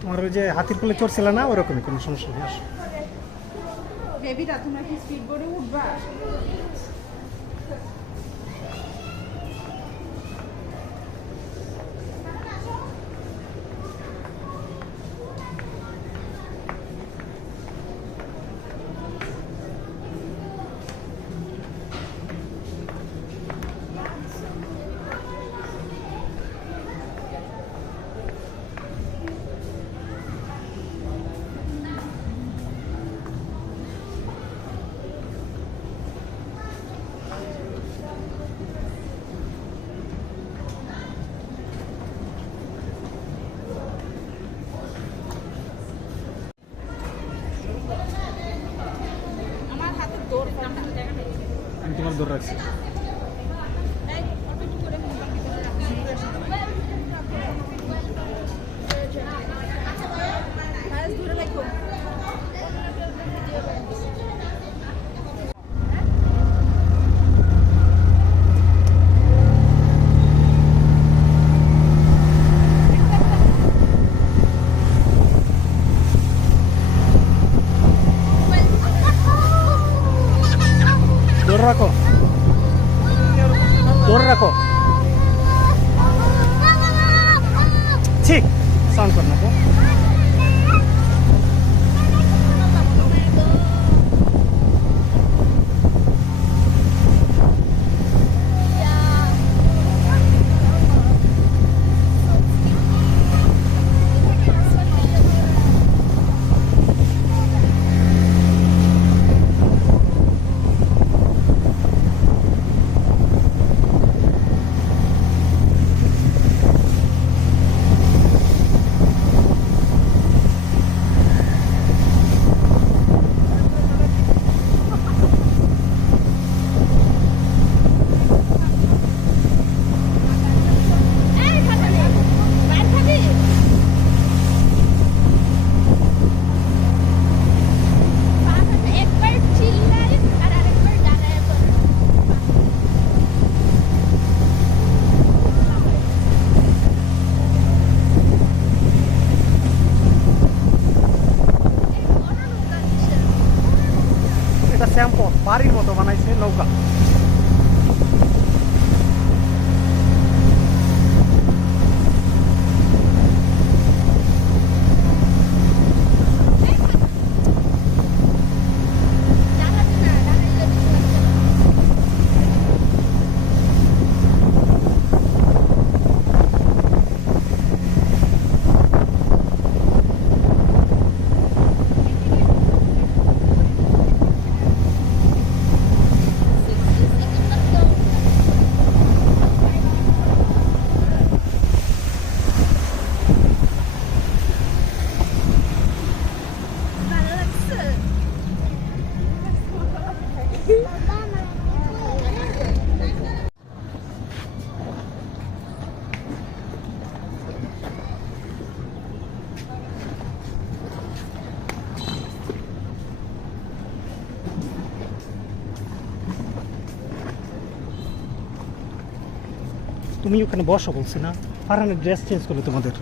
তোমার ওই যে হাতির কোলে চড়ছিল না, ওরকমই কোনো সমস্যা নেই। আসো বেবিটা, তোমরা কি স্পিড বোর্ডে উঠবা? আমি তোমার দৌড় রাখছি। দৌড় রাখো, দৌড় রাখো। ঠিক সাউন্ড কর না তো। এটা শ্যাম্পু বাড়ির মতো বানাইছে নৌকা। তুমি ওখানে বসো বলছি না, ফারহানের ড্রেস চেঞ্জ করলে তোমাদের।